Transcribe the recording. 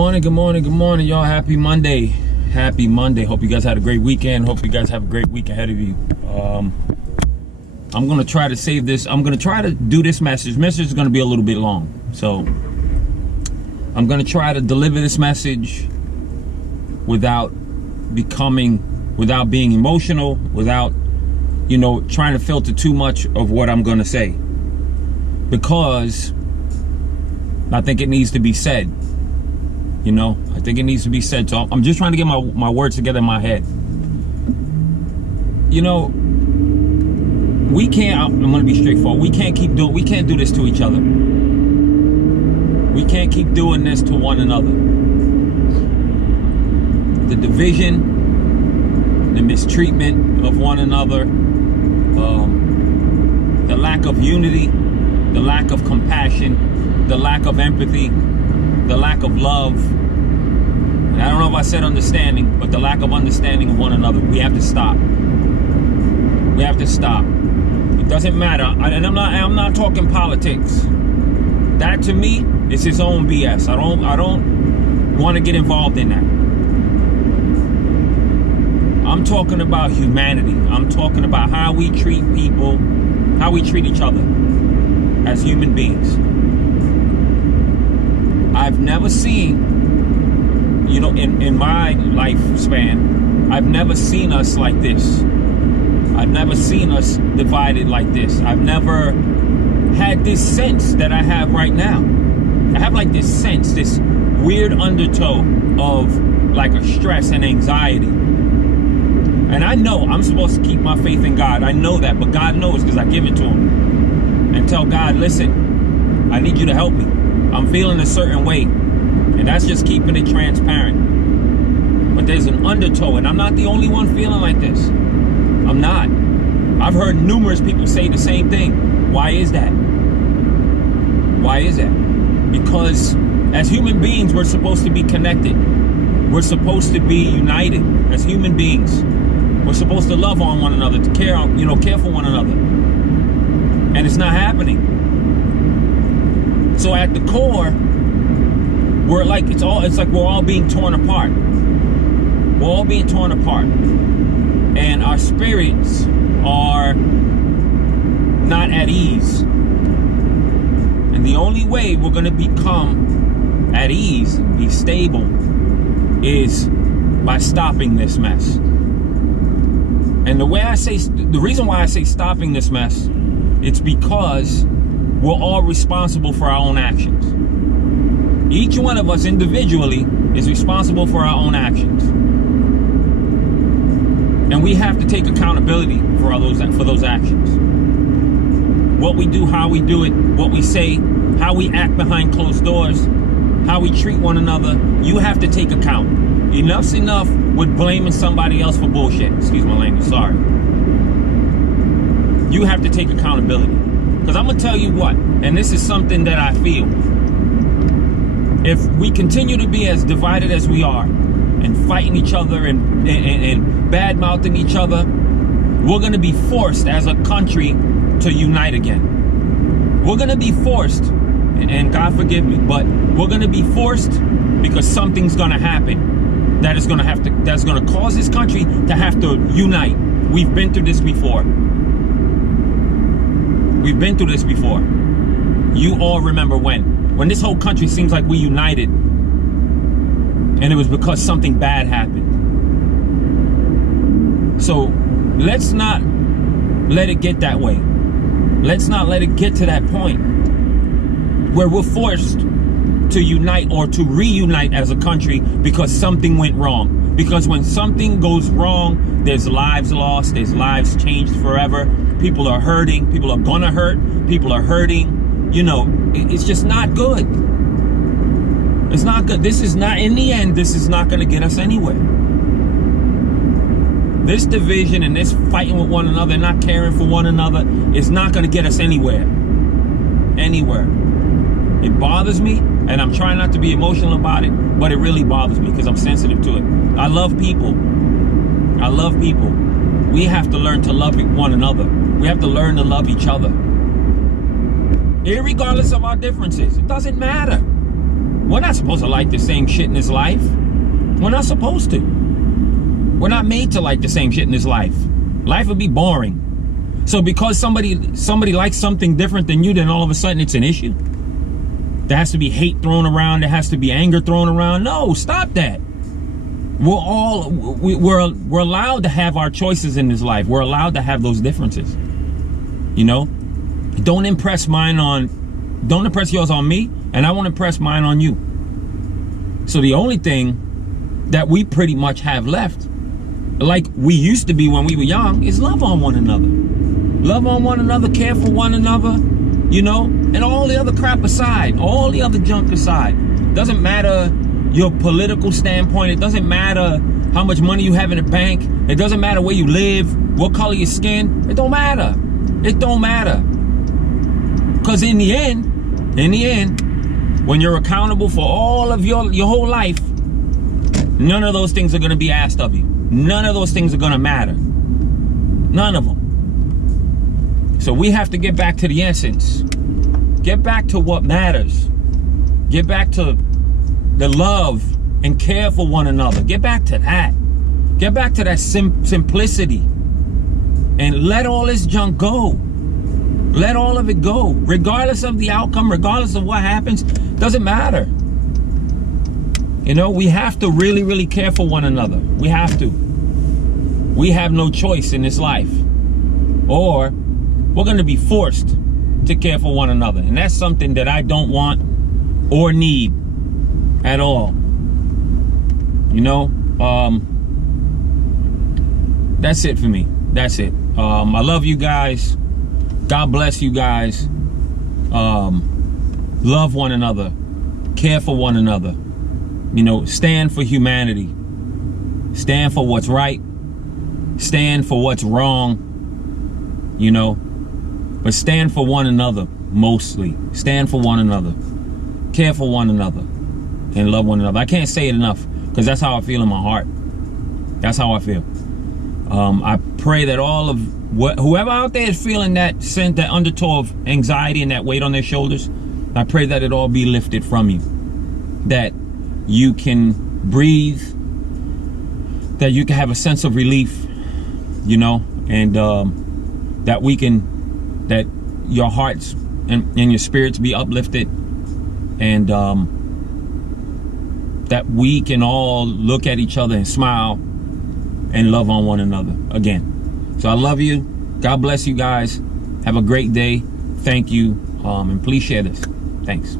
morning, good morning, good morning, y'all. Happy Monday. Happy Monday. Hope you guys had a great weekend. Hope you guys have a great week ahead of you. I'm gonna try to save this. I'm gonna try to do this message. Message is gonna be a little bit long, so I'm gonna try to deliver this message without being emotional, without, trying to filter too much of what I'm gonna say, because I think it needs to be said. I think it needs to be said. So I'm just trying to get my words together in my head. We can't, I'm going to be straightforward. We can't do this to each other. We can't keep doing this to one another. The division, the mistreatment of one another, the lack of unity, the lack of compassion, the lack of empathy, the lack of love. And I don't know if I said understanding, but the lack of understanding of one another. We have to stop. We have to stop. It doesn't matter. And I'm not talking politics. That to me is his own BS. I don't want to get involved in that. I'm talking about humanity. I'm talking about how we treat people, how we treat each other as human beings. I've never seen, in my lifespan, I've never seen us like this. I've never seen us divided like this. I've never had this sense that I have right now. I have like this sense, this weird undertow of like a stress and anxiety. And I know I'm supposed to keep my faith in God. I know that, but God knows because I give it to him. And tell God, listen, I need you to help me. I'm feeling a certain way. And that's just keeping it transparent. But there's an undertow, and I'm not the only one feeling like this. I'm not. I've heard numerous people say the same thing. Why is that? Why is that? Because as human beings, we're supposed to be connected. We're supposed to be united as human beings. We're supposed to love on one another, to care for one another. And it's not happening. So at the core, it's like we're all being torn apart. We're all being torn apart. And our spirits are not at ease. And the only way we're going to become at ease, be stable, is by stopping this mess. And the reason why I say stopping this mess, it's because we're all responsible for our own actions. Each one of us individually is responsible for our own actions. And we have to take accountability for those actions. What we do, how we do it, what we say, how we act behind closed doors, how we treat one another. You have to take account. Enough's enough with blaming somebody else for bullshit. Excuse my language, sorry. You have to take accountability. Because I'm going to tell you what, and this is something that I feel. If we continue to be as divided as we are, and fighting each other and bad-mouthing each other, we're going to be forced as a country to unite again. We're going to be forced, and God forgive me, but we're going to be forced because something's going to happen that's going to cause this country to have to unite. We've been through this before. We've been through this before. You all remember when this whole country seems like we united, and it was because something bad happened. So let's not let it get that way. Let's not let it get to that point where we're forced to unite or to reunite as a country because something went wrong. Because when something goes wrong, there's lives lost, there's lives changed forever. People are hurting, people are gonna hurt, people are hurting. It's just not good. It's not good. This is not, in the end, this is not gonna get us anywhere. This division and this fighting with one another, not caring for one another, is not gonna get us anywhere. Anywhere. It bothers me, and I'm trying not to be emotional about it, but it really bothers me because I'm sensitive to it. I love people. I love people. We have to learn to love one another. We have to learn to love each other. Irregardless of our differences. It doesn't matter. We're not supposed to like the same shit in this life. We're not supposed to. We're not made to like the same shit in this life. Life would be boring. So because somebody likes something different than you, then all of a sudden it's an issue. There has to be hate thrown around. There has to be anger thrown around. No, stop that. We're allowed to have our choices in this life. We're allowed to have those differences. You know, don't impress yours on me, and I won't impress mine on you. So the only thing that we pretty much have left, like we used to be when we were young, is love on one another. Love on one another, care for one another, you know, and all the other crap aside, all the other junk aside. Doesn't matter your political standpoint. It doesn't matter how much money you have in the bank. It doesn't matter where you live, what color your skin. It don't matter. It don't matter. Because in the end, when you're accountable for all of your whole life, none of those things are going to be asked of you. None of those things are going to matter. None of them. So we have to get back to the essence. Get back to what matters. Get back to the love and care for one another. Get back to that. Get back to that simplicity. And let all this junk go. Let all of it go. Regardless of the outcome, regardless of what happens, doesn't matter. You know, we have to really, really care for one another. We have to. We have no choice in this life. Or we're going to be forced to care for one another. And that's something that I don't want or need at all. You know, that's it for me. That's it. I love you guys. God bless you guys. Love one another. Care for one another. You know, stand for humanity. Stand for what's right. Stand for what's wrong. You know, but stand for one another mostly. Stand for one another. Care for one another. And love one another. I can't say it enough because that's how I feel in my heart. That's how I feel. I pray that all of whoever out there is feeling that undertow of anxiety and that weight on their shoulders, I pray that it all be lifted from you. That you can breathe. That you can have a sense of relief, you know, and that your hearts and your spirits be uplifted, and that we can all look at each other and smile and love on one another again. So I love you. God bless you guys. Have a great day. Thank you. And please share this. Thanks.